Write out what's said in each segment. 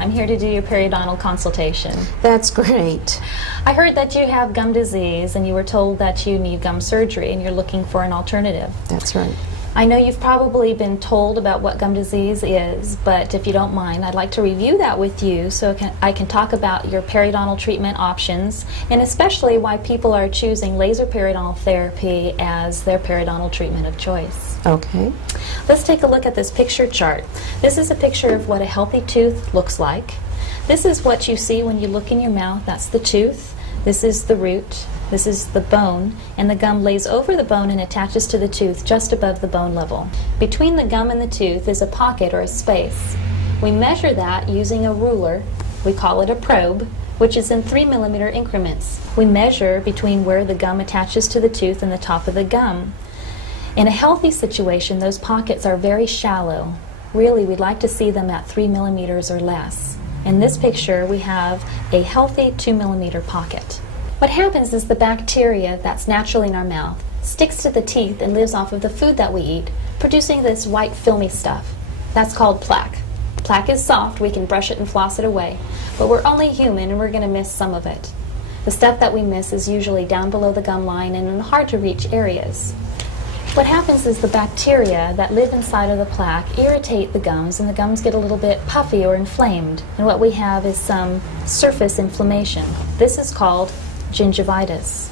I'm here to do your periodontal consultation. That's great. I heard that you have gum disease and you were told that you need gum surgery and you're looking for an alternative. That's right. I know you've probably been told about what gum disease is, but if you don't mind, I'd like to review that with you so I can talk about your periodontal treatment options and especially why people are choosing laser periodontal therapy as their periodontal treatment of choice. Okay. Let's take a look at this picture chart. This is a picture of what a healthy tooth looks like. This is what you see when you look in your mouth. That's the tooth. This is the root. This is the bone, and the gum lays over the bone and attaches to the tooth just above the bone level. Between the gum and the tooth is a pocket or a space. We measure that using a ruler. We call it a probe, which is in 3 millimeter increments. We measure between where the gum attaches to the tooth and the top of the gum. In a healthy situation, those pockets are very shallow. Really, we'd like to see them at 3 millimeters or less. In this picture, we have a healthy 2 millimeter pocket. What happens is the bacteria that's naturally in our mouth sticks to the teeth and lives off of the food that we eat, producing this white filmy stuff. That's called plaque. Plaque is soft, we can brush it and floss it away, but we're only human and we're going to miss some of it. The stuff that we miss is usually down below the gum line and in hard to reach areas. What happens is the bacteria that live inside of the plaque irritate the gums and the gums get a little bit puffy or inflamed, and what we have is some surface inflammation. This is called gingivitis.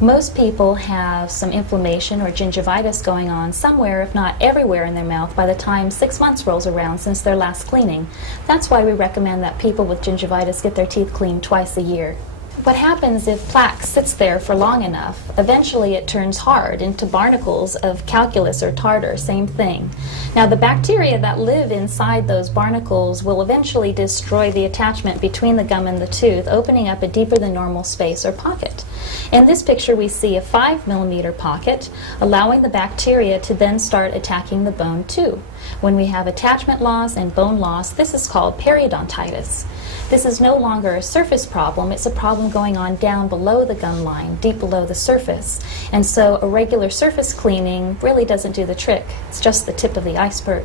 Most people have some inflammation or gingivitis going on somewhere, if not everywhere, in their mouth by the time 6 months rolls around since their last cleaning. That's why we recommend that people with gingivitis get their teeth cleaned twice a year. What happens if plaque sits there for long enough, eventually it turns hard into barnacles of calculus or tartar, same thing. Now the bacteria that live inside those barnacles will eventually destroy the attachment between the gum and the tooth, opening up a deeper than normal space or pocket. In this picture we see a 5 millimeter pocket, allowing the bacteria to then start attacking the bone too. When we have attachment loss and bone loss, this is called periodontitis. This is no longer a surface problem, it's a problem going on down below the gum line, deep below the surface. And so a regular surface cleaning really doesn't do the trick. It's just the tip of the iceberg.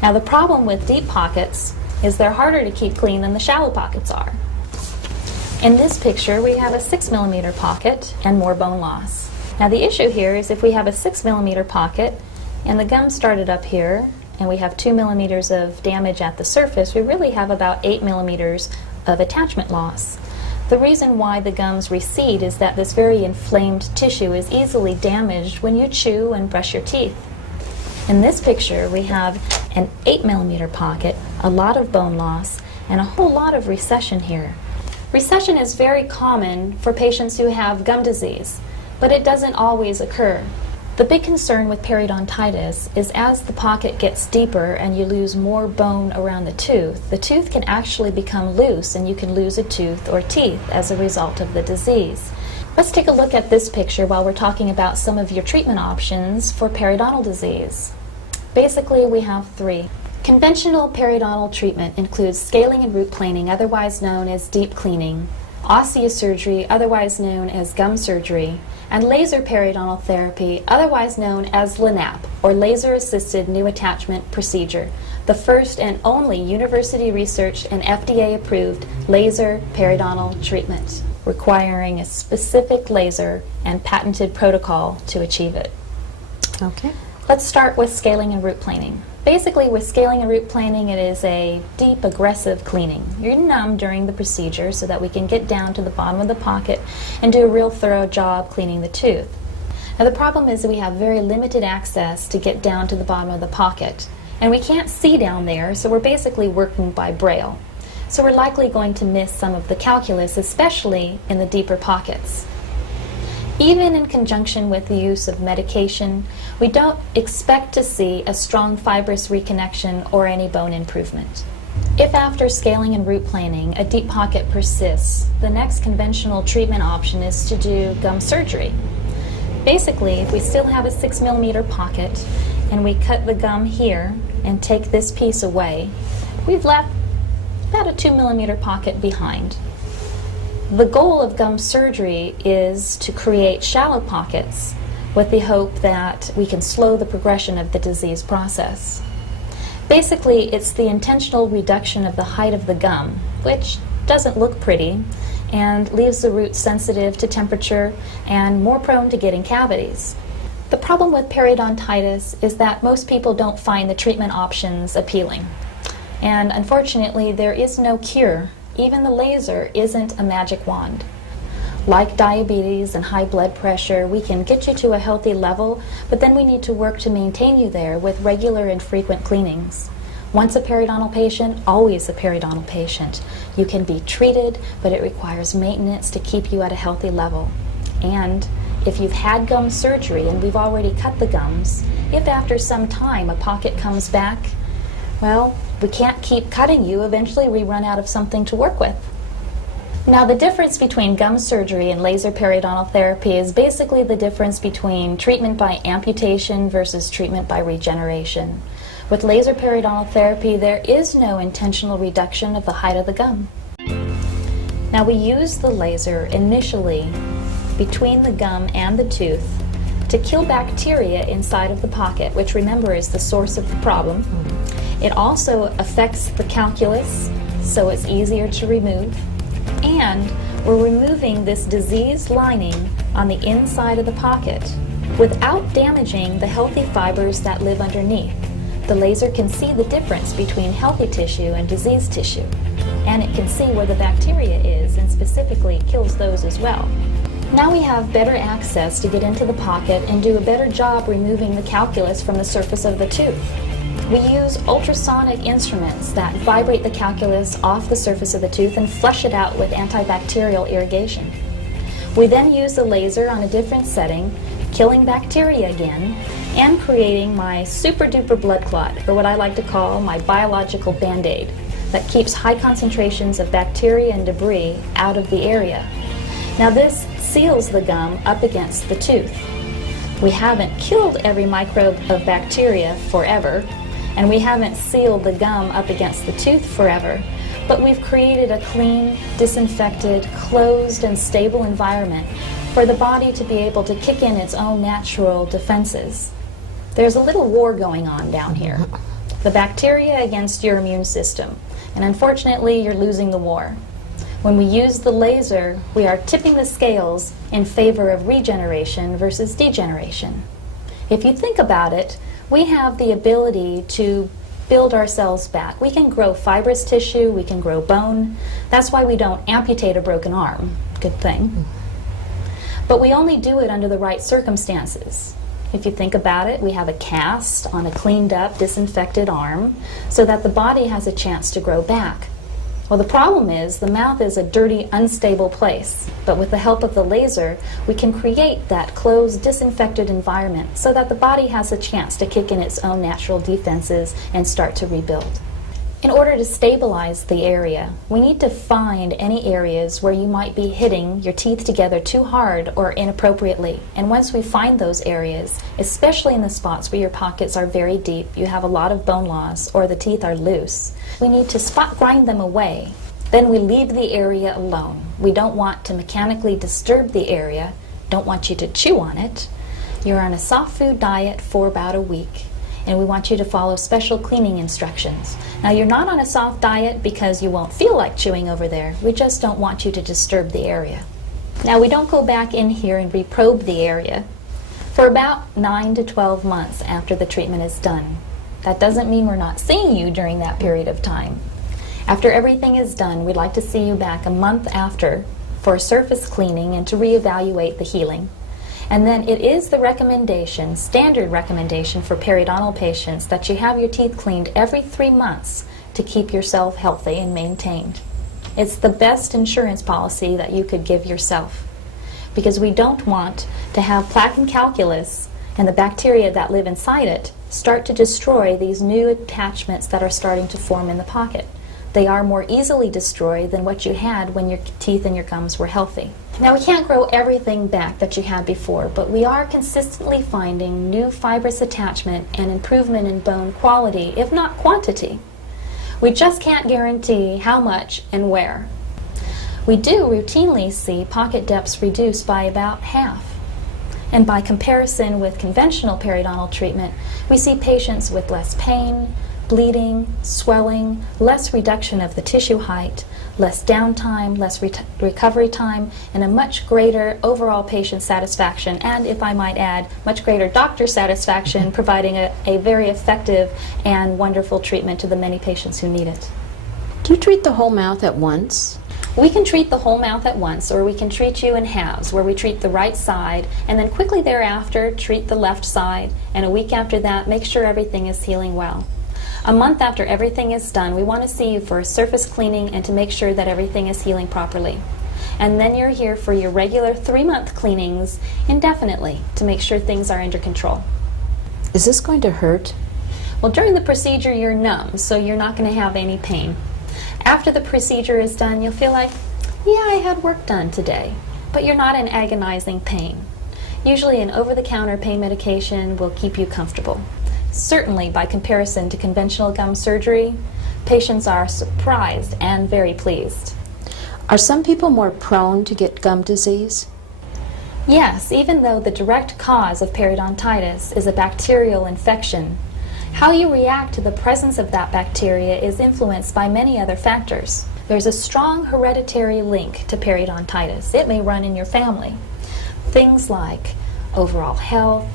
Now the problem with deep pockets is they're harder to keep clean than the shallow pockets are. In this picture we have a 6 millimeter pocket and more bone loss. Now the issue here is if we have a 6 millimeter pocket and the gum started up here, and we have 2 millimeters of damage at the surface, we really have about 8 millimeters of attachment loss. The reason why the gums recede is that this very inflamed tissue is easily damaged when you chew and brush your teeth. In this picture, we have an 8 millimeter pocket, a lot of bone loss, and a whole lot of recession here. Recession is very common for patients who have gum disease, but it doesn't always occur. The big concern with periodontitis is as the pocket gets deeper and you lose more bone around the tooth can actually become loose and you can lose a tooth or teeth as a result of the disease. Let's take a look at this picture while we're talking about some of your treatment options for periodontal disease. Basically, we have 3. Conventional periodontal treatment includes scaling and root planing, otherwise known as deep cleaning, osteosurgery, otherwise known as gum surgery, and laser periodontal therapy, otherwise known as LANAP, or laser-assisted new attachment procedure, the first and only university-researched and FDA-approved laser periodontal treatment, requiring a specific laser and patented protocol to achieve it. Okay. Let's start with scaling and root planing. Basically, with scaling and root planing, it is a deep, aggressive cleaning. You're numb during the procedure so that we can get down to the bottom of the pocket and do a real thorough job cleaning the tooth. Now, the problem is that we have very limited access to get down to the bottom of the pocket, and we can't see down there, so we're basically working by braille. So we're likely going to miss some of the calculus, especially in the deeper pockets. Even in conjunction with the use of medication, we don't expect to see a strong fibrous reconnection or any bone improvement. If after scaling and root planing a deep pocket persists, the next conventional treatment option is to do gum surgery. Basically, if we still have a 6 millimeter pocket and we cut the gum here and take this piece away, we've left about a 2 millimeter pocket behind. The goal of gum surgery is to create shallow pockets with the hope that we can slow the progression of the disease process. Basically, it's the intentional reduction of the height of the gum, which doesn't look pretty and leaves the root sensitive to temperature and more prone to getting cavities. The problem with periodontitis is that most people don't find the treatment options appealing. And unfortunately, there is no cure. Even the laser isn't a magic wand. Like diabetes and high blood pressure, we can get you to a healthy level, but then we need to work to maintain you there with regular and frequent cleanings. Once a periodontal patient, always a periodontal patient. You can be treated, but it requires maintenance to keep you at a healthy level. And if you've had gum surgery and we've already cut the gums, if after some time a pocket comes back, well, we can't keep cutting you. Eventually we run out of something to work with. Now, the difference between gum surgery and laser periodontal therapy is basically the difference between treatment by amputation versus treatment by regeneration. With laser periodontal therapy, there is no intentional reduction of the height of the gum. Now, we use the laser initially between the gum and the tooth to kill bacteria inside of the pocket, which, remember, is the source of the problem. It also affects the calculus, so it's easier to remove. And we're removing this diseased lining on the inside of the pocket without damaging the healthy fibers that live underneath. The laser can see the difference between healthy tissue and diseased tissue, and it can see where the bacteria is and specifically kills those as well. Now we have better access to get into the pocket and do a better job removing the calculus from the surface of the tooth. We use ultrasonic instruments that vibrate the calculus off the surface of the tooth and flush it out with antibacterial irrigation. We then use the laser on a different setting, killing bacteria again, and creating my super duper blood clot, or what I like to call my biological band-aid, that keeps high concentrations of bacteria and debris out of the area. Now this seals the gum up against the tooth. We haven't killed every microbe of bacteria forever, and we haven't sealed the gum up against the tooth forever, but we've created a clean, disinfected, closed, and stable environment for the body to be able to kick in its own natural defenses. There's a little war going on down here. The bacteria against your immune system, and unfortunately you're losing the war. When we use the laser, we are tipping the scales in favor of regeneration versus degeneration. If you think about it, we have the ability to build our cells back. We can grow fibrous tissue, we can grow bone. That's why we don't amputate a broken arm. Good thing. But we only do it under the right circumstances. If you think about it, we have a cast on a cleaned up, disinfected arm so that the body has a chance to grow back. Well, the problem is the mouth is a dirty, unstable place, but with the help of the laser, we can create that closed, disinfected environment so that the body has a chance to kick in its own natural defenses and start to rebuild. In order to stabilize the area, we need to find any areas where you might be hitting your teeth together too hard or inappropriately. And once we find those areas, especially in the spots where your pockets are very deep, you have a lot of bone loss, or the teeth are loose, we need to spot grind them away. Then we leave the area alone. We don't want to mechanically disturb the area, don't want you to chew on it. You're on a soft food diet for about a week, and we want you to follow special cleaning instructions. Now, you're not on a soft diet because you won't feel like chewing over there. We just don't want you to disturb the area. Now, we don't go back in here and reprobe the area for about 9 to 12 months after the treatment is done. That doesn't mean we're not seeing you during that period of time. After everything is done, we'd like to see you back a month after for surface cleaning and to reevaluate the healing. And then it is the recommendation, standard recommendation for periodontal patients, that you have your teeth cleaned every 3 months to keep yourself healthy and maintained. It's the best insurance policy that you could give yourself, because we don't want to have plaque and calculus and the bacteria that live inside it start to destroy these new attachments that are starting to form in the pocket. They are more easily destroyed than what you had when your teeth and your gums were healthy. Now, we can't grow everything back that you had before, but we are consistently finding new fibrous attachment and improvement in bone quality, if not quantity. We just can't guarantee how much and where. We do routinely see pocket depths reduced by about half. And by comparison with conventional periodontal treatment, we see patients with less pain, bleeding, swelling, less reduction of the tissue height, less downtime, less recovery time, and a much greater overall patient satisfaction, and if I might add, much greater doctor satisfaction, providing a very effective and wonderful treatment to the many patients who need it. Do you treat the whole mouth at once? We can treat the whole mouth at once, or we can treat you in halves, where we treat the right side, and then quickly thereafter treat the left side, and a week after that make sure everything is healing well. A month after everything is done, we want to see you for a surface cleaning and to make sure that everything is healing properly. And then you're here for your regular 3-month cleanings indefinitely to make sure things are under control. Is this going to hurt? Well, during the procedure you're numb, so you're not going to have any pain. After the procedure is done, you'll feel like, yeah, I had work done today, but you're not in agonizing pain. Usually an over-the-counter pain medication will keep you comfortable. Certainly, by comparison to conventional gum surgery, patients are surprised and very pleased. Are some people more prone to get gum disease? Yes, even though the direct cause of periodontitis is a bacterial infection, how you react to the presence of that bacteria is influenced by many other factors. There's a strong hereditary link to periodontitis. It may run in your family. Things like overall health,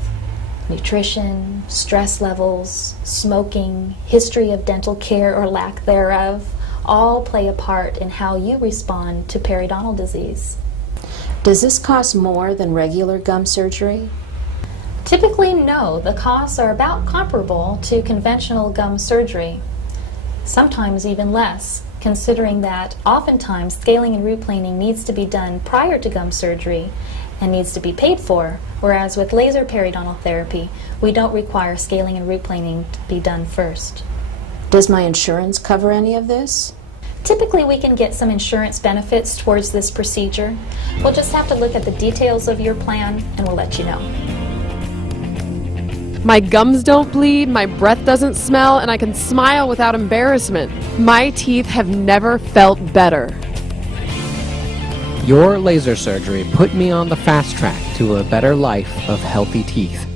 nutrition, stress levels, smoking, history of dental care or lack thereof, all play a part in how you respond to periodontal disease. Does this cost more than regular gum surgery? Typically, no. The costs are about comparable to conventional gum surgery, sometimes even less, considering that oftentimes scaling and root planing needs to be done prior to gum surgery and needs to be paid for, whereas with laser periodontal therapy, we don't require scaling and root planing to be done first. Does my insurance cover any of this? Typically, we can get some insurance benefits towards this procedure. We'll just have to look at the details of your plan and we'll let you know. My gums don't bleed, my breath doesn't smell, and I can smile without embarrassment. My teeth have never felt better. Your laser surgery put me on the fast track to a better life of healthy teeth.